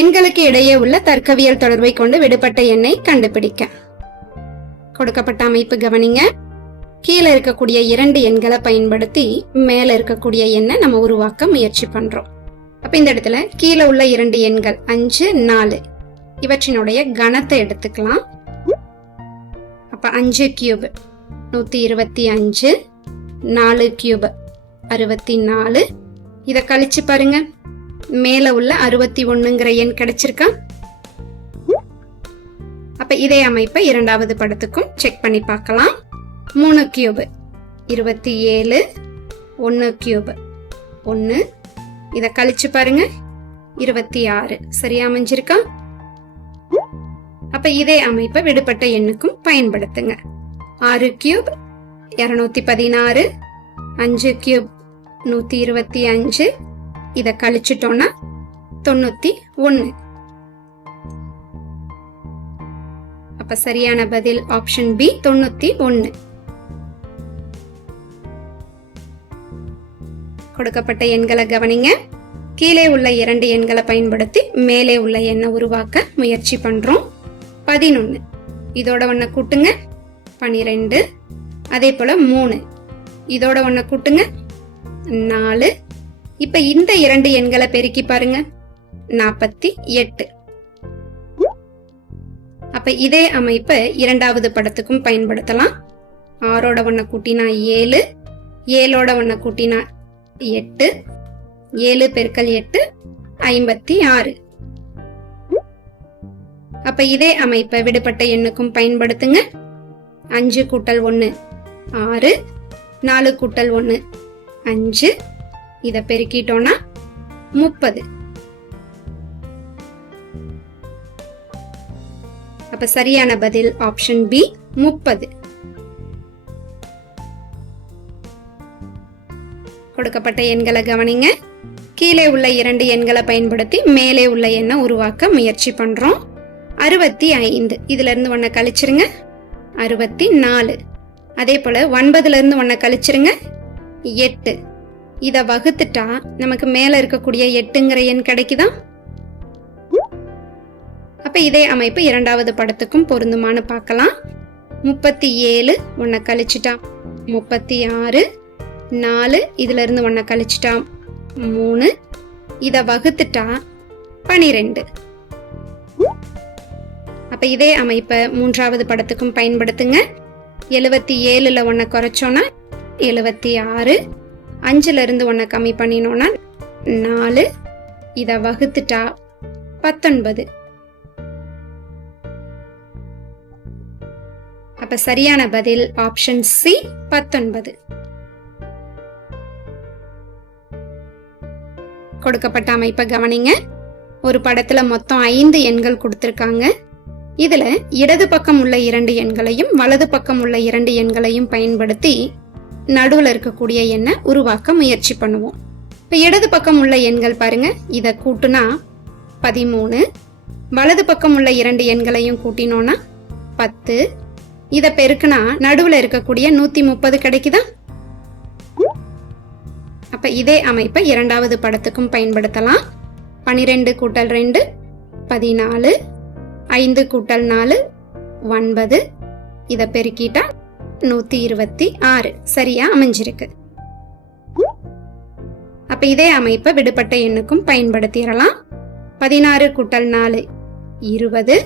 எண்களுக்கு இடையே உள்ள தர்க்கவியல் தொடர்பை கொண்டு விடுபட்ட எண்ணை கண்டுபிடிக்க. கொடுக்கப்பட்ட அமைப்பு கவனிங்க. கீழே இருக்கக்கூடிய 2 எண்களை பயன்படுத்தி மேல இருக்கக்கூடிய எண்ணை நம்ம உருவாக்க முயற்சி பண்றோம். அப்ப இந்த இடத்துல கீழே உள்ள 2 எண்கள் 5, 4 இவற்றினுடைய கணத்தை எடுத்துக்கலாம். அப்ப 5 கியூப் 125, 4 கியூப் 64. இத கழிச்சு பாருங்க, மேல உள்ள 61ங்கிற எண் கிடைச்சிருக்கா? அப்ப இதே அமைப்பை இரண்டாவது படத்துக்கும் செக் பண்ணி பார்க்கலாம். 3 கியூப் 27, 1 கியூப் 1. இத கழிச்சு பாருங்க, 26. சரியா அமைஞ்சிருக்கா? அப்ப இதே அமைப்பை விடுபட்ட எண்ணுக்கும் பயன்படுத்துங்க. 6 கியூப் 216, 5 கியூப் 125. இத கழிச்சிட்டோம்னா 91. அப்ப சரியான பதில் ஆப்ஷன் பி 91. கொடுக்கப்பட்ட எண்களை கவனிங்க. கீழே உள்ள 2 எண்களை பயன்படுத்தி மேலே உள்ள எண்ணை உருவாக்க முயற்சி பண்றோம். 11 இதோட ஒன்ன கூட்டுங்க, 12. அதே போல 3 இதோட ஒன்ன கூட்டுங்க, 4. இப்ப இந்த 2 எண்களை பெருக்கி பாருங்க, 48. அப்ப இதே அமைப்பை இரண்டாவது படத்துக்கும் பயன்படுத்தலாம். 6ஓட ஒன்ன கூட்டினா 7, 7ஓட ஒன்ன கூட்டினா 8. 7 பெருக்கல் 8 56. அப்ப இதே அமைப்பை விடுபட்ட எண்ணுக்கும் பயன்படுத்துங்க. 5 கூட்டல் 1 6, 4 கூட்டல் 1 5. இத பெருக்கிட்டோம்னா 30. அப்ப சரியான பதில் ஆப்ஷன் பி 30. கொடுக்கப்பட்ட எண்களை கவனிங்க. கீழே உள்ள 2 எண்களை பயன்படுத்தி மேலே உள்ள எண்ணை உருவாக்க முயற்சி பண்றோம். 65 இதுல இருந்து 1 கழிச்சிருங்க, 64. அதே போல 9ல இருந்து 1 கழிச்சிருங்க, 8. இத வகுத்துட்டா நமக்கு மேல இருக்கக்கூடிய 8ங்கிற எண் கிடைக்குதா? அப்ப இதே அமைப்பு இரண்டாவது படத்துக்கும் பொருந்துமான்னு பார்க்கலாம். 37 1 கழிச்சிட்டா 36, 4 இதுல இருந்து 1 கழிச்சிட்டா 3. இத வகுத்துட்டா 12. அப்ப இதே அமைப்பை மூன்றாவது படத்துக்கும் பயன்படுத்துங்க. 77ல 1 குறைச்சோம்னா 76, 5ல இருந்து 1 கம்மி பண்ணினோம்னா 4. இத வகுத்துட்டா 19. அப்ப சரியான பதில் ஆப்ஷன் சி 19. கொடுக்கப்பட்ட அமைப்பை கவனிங்க. ஒரு படத்துல மொத்தம் 5 எண்கள் கொடுத்திருக்காங்க. இதுல இடது பக்கம் உள்ள 2 எண்களையும் வலது பக்கம் உள்ள 2 எண்களையும் பயன்படுத்தி நடுவுல இருக்கக்கூடிய எண்ணை உருவாக்க முயற்சி பண்ணுவோம். இப்ப இடது பக்கம் உள்ள எண்கள் பாருங்க, இத கூட்டுனா 13. வலது பக்கம் உள்ள 2 எண்களையும் கூட்டினோம்னா 10. இத பெருக்குனா நடுவுல இருக்கக்கூடிய 130 கிடைக்குதா? அப்ப இதே அமைப்பை இரண்டாவது படத்துக்கும் பயன்படுத்தலாம். 12 கூட்டல் 2 14, 5 கூட்டல் 4 9. இத பெருக்கிட்டா 126. சரியா அமைஞ்சிருக்கு. அப்ப இதே அமைப்பை விடுபட்ட எண்ணுக்கும் பயன்படுத்திடலாம். 16 கூட்டல் 4 20,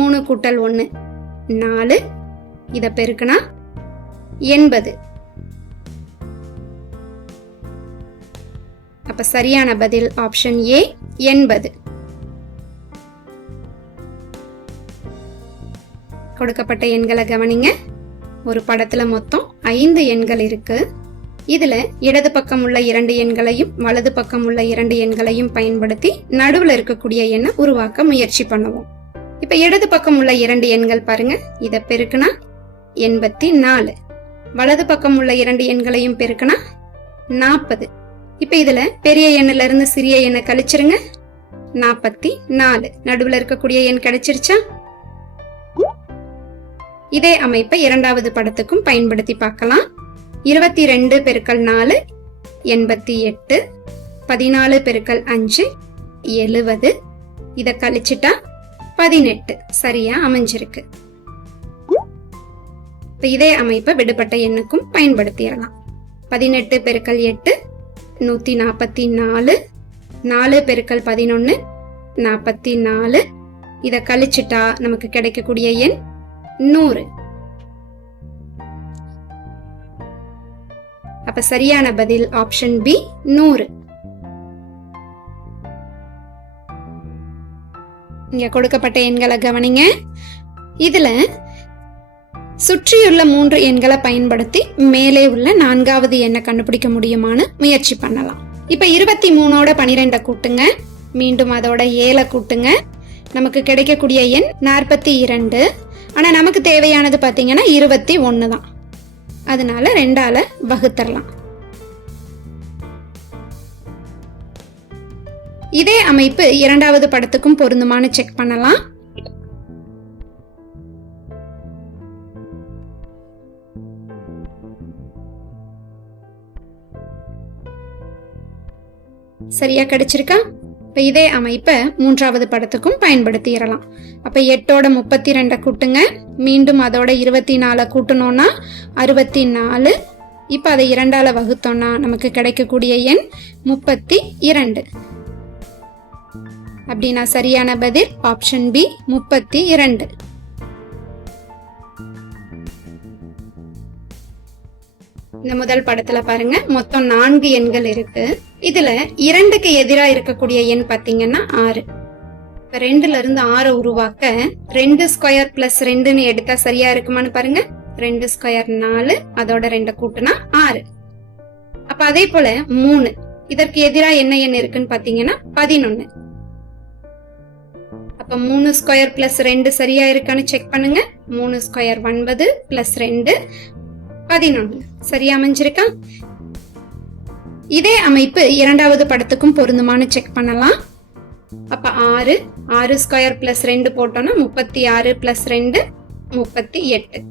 3 கூட்டல் 1 4. இத பெருக்குனா 80. அப்ப சரியான பதில் ஆப்ஷன் ஏ 80. கொடுக்கப்பட்ட எண்களை கவனிங்க. ஒரு படத்துல மொத்தம் 5 எண்கள் இருக்கு. இதுல இடது பக்கம் உள்ள 2 எண்களையும் வலது பக்கம் உள்ள 2 எண்களையும் பயன்படுத்தி நடுவுல இருக்கக்கூடிய எண்ணை உருவாக்க முயற்சி பண்ணுவோம். இப்ப இடது பக்கம் உள்ள 2 எண்கள் பாருங்க, இத பெருக்குனா 84. வலது பக்கம் உள்ள 2 எண்களையும் பெருக்குனா 40. இப்ப இதுல பெரிய எண்ணில இருந்து சிறிய எண்ணை கழிச்சிருங்க, 44. நடுவுல இருக்கக்கூடிய எண் கிடைச்சிருச்சா? இதே அமைப்பை இரண்டாவது படத்துக்கும் பயன்படுத்தி பார்க்கலாம். 22 பெருக்கல் 4 88, 14 பெருக்கல் 5 70. இத கழிச்சிட்டா 18 சரியா அமைஞ்சிருக்கு. இதே அமைப்பை விடுபட்ட எண்ணுக்கும் பயன்படுத்திடலாம். 18 பெருக்கல் 8 144, 4 பெருக்கல் 11 44. இத கழிச்சிட்டா நமக்கு கிடைக்கக்கூடிய எண் 100. அப்ப சரியான பதில் ஆப்ஷன் பி 100. இங்க கொடுக்கப்பட்ட எண்களை கவனிங்க. இதுல சுற்றியுள்ள 3 எண்களை பயன்படுத்தி மேலே உள்ள 4வது எண்ணை கண்டுபிடிக்க முடியுமான்னு முயற்சி பண்ணலாம். இப்ப 23ஓட 12 கூட்டுங்க, மீண்டும் அதோட 7 கூட்டுங்க. நமக்கு கிடைக்கக்கூடிய எண் 42. ஆனா நமக்கு தேவையானது பாத்தீங்கன்னா 21 தான். அதனால 2ஆல வகுத்தரலாம். இதே அமைப்பு 2வது படத்துக்கும் பொருந்துமான்னு செக் பண்ணலாம். சரியா கிடைச்சிருக்கா? இப்ப இதே அமைப்பை 3வது படத்துக்கும் பயன்படுத்திடலாம். அப்ப 8ஓட 32 கூட்டுங்க, மீண்டும் அதோட 24 கூட்டணும்னா 64. இப்ப அதை 2ஆல வகுத்தோம்னா நமக்கு கிடைக்கக்கூடிய எண் 32. அப்படின்னா சரியான பதில் ஆப்ஷன் பி 32. இந்த முதல் படத்துல பாருங்க, மொத்தம் 4 எண்கள் இருக்கு. இதுல 2க்கு எதிரா இருக்கக்கூடிய எண் பாத்தீங்கன்னா 6. இப்ப 2ல இருந்து 6 உருவாக்க 2 ஸ்கொயர் பிளஸ் 2ன்னு எடுத்தா சரியா இருக்குமான்னு பாருங்க. 2 ஸ்கொயர் 4, அதோட 2 கூட்டுனா 6. அப்ப அதே போல 3, இதற்கு எதிரா என்ன எண் இருக்குன்னு பாத்தீங்கன்னா 11. அப்ப 3 ஸ்கொயர் பிளஸ் 2 சரியா இருக்கான்னு செக் பண்ணுங்க. 3 ஸ்கொயர் 9 பிளஸ் 2 11 சரியா அமைஞ்சிருக்கா? இதே அமைப்பு 2வது படத்துக்கும் பொருந்துமான்னு செக் பண்ணலாம். அப்ப 6 ஸ்கொயர் பிளஸ் 2 போட்டோம்னா 36 பிளஸ் 2 38.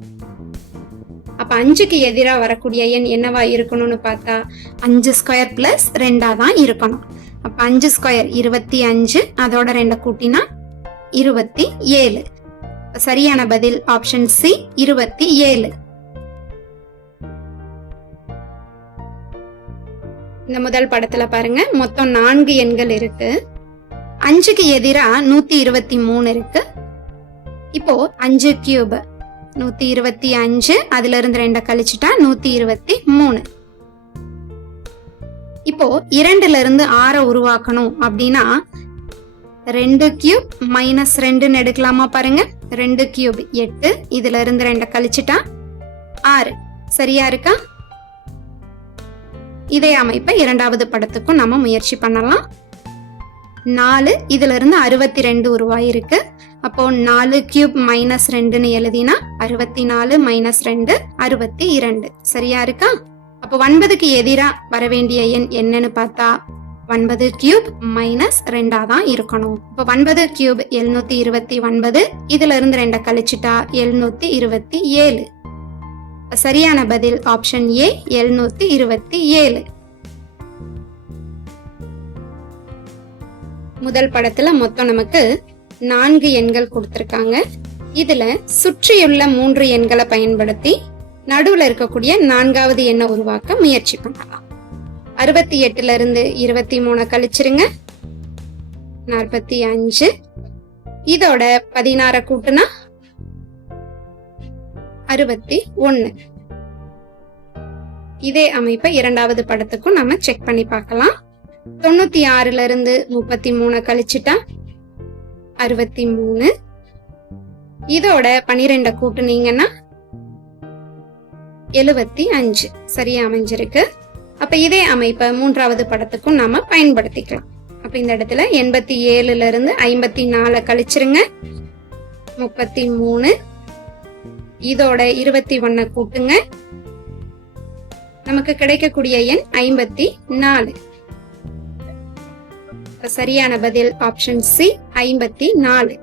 அப்ப 5க்கு எதிரா வரக்கூடிய எண் என்னவா இருக்கணும்னு பார்த்தா 5 ஸ்கொயர் பிளஸ் 2 தான் இருக்கணும். அப்ப 5 ஸ்கொயர் 25, அதோட 2 கூட்டினா 27. சரியான பதில் ஆப்ஷன் சி 27. இந்த முதல் படத்துல பாருங்க, மொத்தம் 4 எண்கள் இருக்கு. 5க்கு எதிரா 123 இருக்கு. இப்போ 5 கியூப் 125, அதுல இருந்து 2 கழிச்சுட்டா 123. இப்போ 2ல இருந்து 6 உருவாக்கணும் அப்படின்னா 2 கியூப் மைனஸ் 2ன்னு எடுக்கலாமா பாருங்க. 2 கியூப் 8, இதுல இருந்து 2 கழிச்சுட்டா 6 சரியா இருக்கா? இதே அமைப்பை 2வது படத்துக்கும் நம்ம முயற்சி பண்ணலாம். 4, இதுல இருந்து 62 உருவாயிருக்கு. அப்போ 4 கியூப் மைனஸ் 2ன்னு எழுதினா 64 மைனஸ் 2 62 சரியா இருக்கா? அப்போ 9க்கு எதிரா வர வேண்டிய எண் என்னன்னு பார்த்தா 9 கியூப் மைனஸ் 2 தான் இருக்கணும். இப்போ 9 கியூப் 729, இதுல இருந்து 2 கழிச்சுட்டா 727. சரியான பதில் ஆப்ஷன் ஏ 727. முதல் படத்துல மொத்தம் நமக்கு 4 எண்கள் கொடுத்திருக்காங்க. இதுல சுற்றியுள்ள 3 எண்களை பயன்படுத்தி நடுவுல இருக்கக்கூடிய 4வது எண்ணை உருவாக்க முயற்சி பண்ணலாம். 68ல இருந்து 23 கழிச்சிருங்க, 45. இதோட 16 கூட்டுனா 61. இதே அமைப்பை 2வது படத்துக்கும் நம்ம செக் பண்ணி பார்க்கலாம். 96ல இருந்து 33 கழிச்சுட்டா 63. இதோட 12 கூட்டுனீங்கன்னா 75 சரியா அமைஞ்சிருக்கு. அப்ப இதே அமைப்பை 3வது படத்துக்கும் நாம பயன்படுத்திக்கலாம். அப்ப இந்த இடத்துல 87ல இருந்து 54 கழிச்சிருங்க, 33. இதோட 21 கூட்டுங்க, நமக்கு கிடைக்கக்கூடிய எண் 54. சரியான பதில் ஆப்ஷன் சி 54.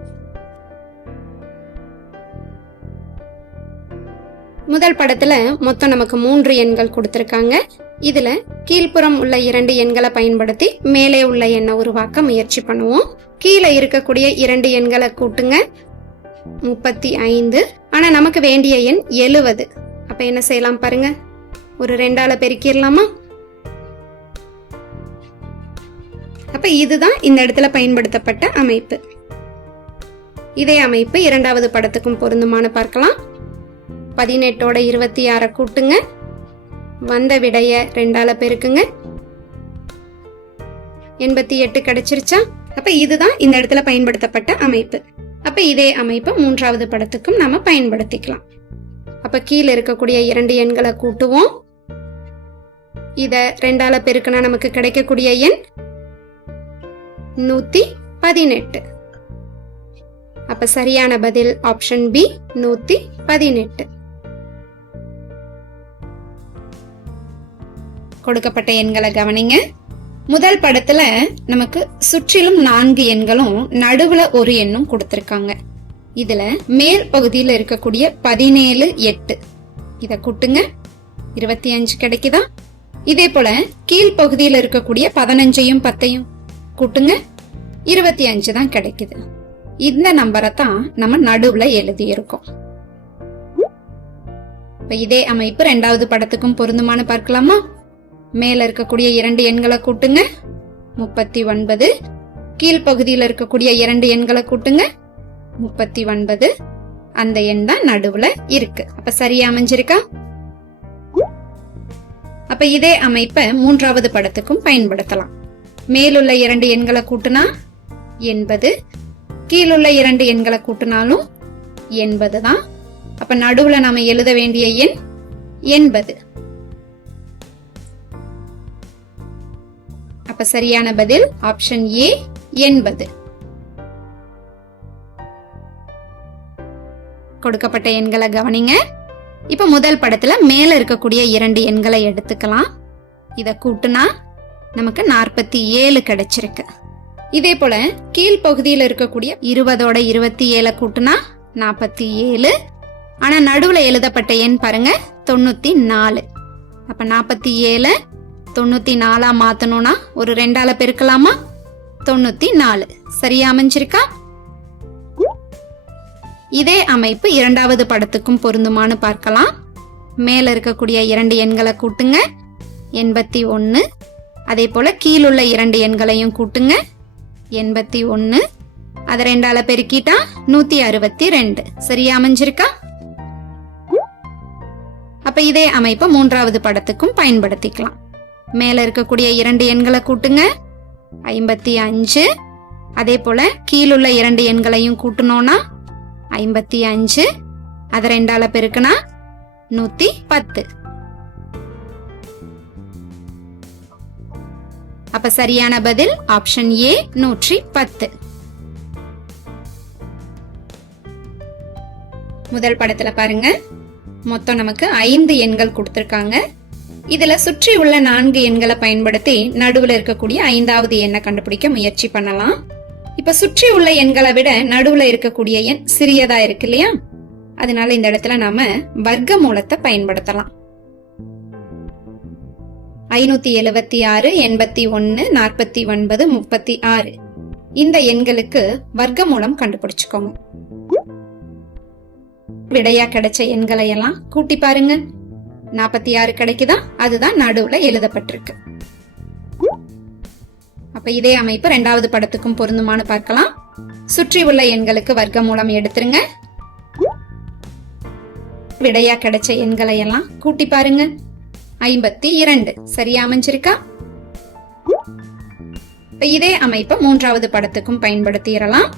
முதல் படத்துல மொத்தம் நமக்கு 3 எண்கள் கொடுத்திருக்காங்க. இதுல கீழ்ப்புறம் உள்ள 2 எண்களை பயன்படுத்தி மேலே உள்ள எண்ணை உருவாக்க முயற்சி பண்ணுவோம். கீழே இருக்கக்கூடிய 2 எண்களை கூட்டுங்க. 35. ஆனா நமக்கு வேண்டிய எண் 70. அப்ப என்ன செய்யலாம் பாருங்க, ஒரு 2ஆல பெருக்கிடலாமா? அப்ப இதுதான் இந்த இடத்துல பயன்படுத்தப்பட்ட அமைப்பு. இதே அமைப்பு இரண்டாவது படத்துக்கும் பொருந்துமான பார்க்கலாம். 18ஓட 26 கூட்டுங்க. வந்த விடைய 2ஆல பெருக்குங்க. 88 கிடைச்சிருச்சா? அப்ப இதுதான் இந்த இடத்துல பயன்படுத்தப்பட்ட அமைப்பு. அப்ப இதே அமைப்பு மூன்றாவது படத்துக்கும் நாம பயன்படுத்திக்கலாம். அப்ப கீழே இருக்கக்கூடிய 2 எண்களை கூட்டுவோம். இத 2ஆல பெருக்கினா நமக்கு கிடைக்கக்கூடிய எண் 118. அப்ப சரியான பதில் ஆப்ஷன் பி 118. கொடுக்கப்பட்ட எண்களை கவனிங்க. முதல் படத்துல நமக்கு சுற்றிலும் 4 எண்களும் நடுவுல ஒரு எண்ணும் கொடுத்திருக்காங்க. இதுல மேல் பகுதியில் இருக்கக்கூடிய 17, 8 இத கூட்டுங்க. 25 கிடைக்குதா? இதே போல கீழ்பகுதியில் இருக்கக்கூடிய 15ஐயும் 10ஐயும் கூட்டுங்க. 25 தான் கிடைக்குது. இந்த நம்பரை தான் நம்ம நடுவுல எழுதி இருக்கோம். இதே அமைப்பு இரண்டாவது படத்துக்கும் பொருந்துமான பார்க்கலாமா? மேல இருக்கக்கூடிய 2 எண்களை கூட்டுங்க. 39. கீழ்பகுதியில் இருக்கக்கூடிய 2 எண்களை கூட்டுங்க. 39. அந்த எண் தான் நடுவுல இருக்கு. அப்ப சரியா அமைஞ்சிருக்கா? அப்ப இதே அமைப்பை மூன்றாவது படத்துக்கும் பயன்படுத்தலாம். மேலுள்ள 2 எண்களை கூட்டுனா 80. கீழுள்ள 2 எண்களை கூட்டினாலும் 80 தான். அப்ப நடுவுல நாம எழுத வேண்டிய எண் 80. அப்ப சரியான பதில் ஆப்ஷன் ஏ 80. கொடுக்கப்பட்ட எண்களை கவனிங்க. இப்ப முதல் படத்துல மேல இருக்கக்கூடிய 2 எண்களை எடுத்துக்கலாம். இத கூட்டுனா நமக்கு 47 கிடைச்சிருக்கு. இதே போல கீழ்பகுதியில் இருக்கக்கூடிய 20ஓட 27 கூட்டுனா 47. ஆனா நடுவுல எழுதப்பட்ட எண் பாருங்க 94. அப்ப 47 94 மாத்தணும்னா ஒரு 2ஆல பெருக்கலாமா? 94 சரியா அமைஞ்சிருக்கா? இதே அமைப்பு இரண்டாவது படத்துக்கும் பொருந்துமானு பார்க்கலாம். மேல இருக்கக்கூடிய 2 எண்களை கூட்டுங்க. 81. அதே போல கீழுள்ள 2 எண்களையும் கூட்டுங்க. 81. அதை 2ஆல பெருக்கிட்டா 162 சரியா அமைஞ்சிருக்கா? அப்ப இதே அமைப்பை மூன்றாவது படத்துக்கும் பயன்படுத்திக்கலாம். மேல இருக்கக்கூடிய 2 எண்களை கூட்டுங்க. 55. அதே போல கீழுள்ள 2 எண்களையும் கூட்டணும்னா 55. அதை 2ஆல பெருக்கினா 110. அப்ப சரியான பதில் ஆப்ஷன் ஏ 110. முதல் படத்துல பாருங்க, மொத்தம் நமக்கு 5 எண்கள் கொடுத்திருக்காங்க. இதுல சுற்றி உள்ள 4 எண்களை பயன்படுத்தி நடுவுல இருக்கக்கூடிய 5வது எண்ணை கண்டுபிடிக்க முயற்சி பண்ணலாம். இப்ப சுற்றி உள்ள எண்களை விட நடுவுல இருக்கக்கூடிய எண் சிறியதா இருக்கு இல்லையா? அதனால இந்த இடத்துல நாம வர்க்க மூலத்தை பயன்படுத்தலாம். 576, 81, 49, 36 இந்த எண்களுக்கு வர்க்க மூலம் கண்டுபிடிச்சுக்கோங்க. விடையா கிடைச்ச எண்களை எல்லாம் கூட்டி பாருங்க. 46 கிடைக்குதா? அதுதான் நடுவுல எழுதப்பட்டிருக்கு. அப்ப இதே அமைப்பு இரண்டாவது படத்துக்கும் பொருந்துமானு பார்க்கலாம். சுற்றி உள்ள எண்களுக்கு வர்க்க மூலம் எடுத்துருங்க. விடையா கிடைச்ச எண்களை எல்லாம் கூட்டி பாருங்க. 52 சரியா அமைஞ்சிருக்கா? இதே அமைப்பை மூன்றாவது படத்துக்கும் பயன்படுத்திடலாம்.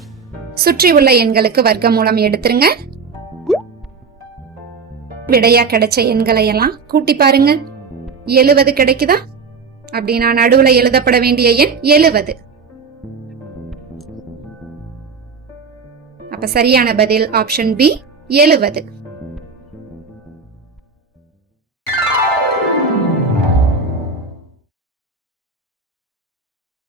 சுற்றி உள்ள எண்களுக்கு வர்க்க மூலம் எடுத்துருங்க. விடையா கிடைச்ச எண்களை எல்லாம் கூட்டி பாருங்க. 70 கிடைக்குதா? அப்படின்னா நடுவுல எழுதப்பட வேண்டிய எண் 70. அப்ப சரியான பதில் ஆப்ஷன் பி 70.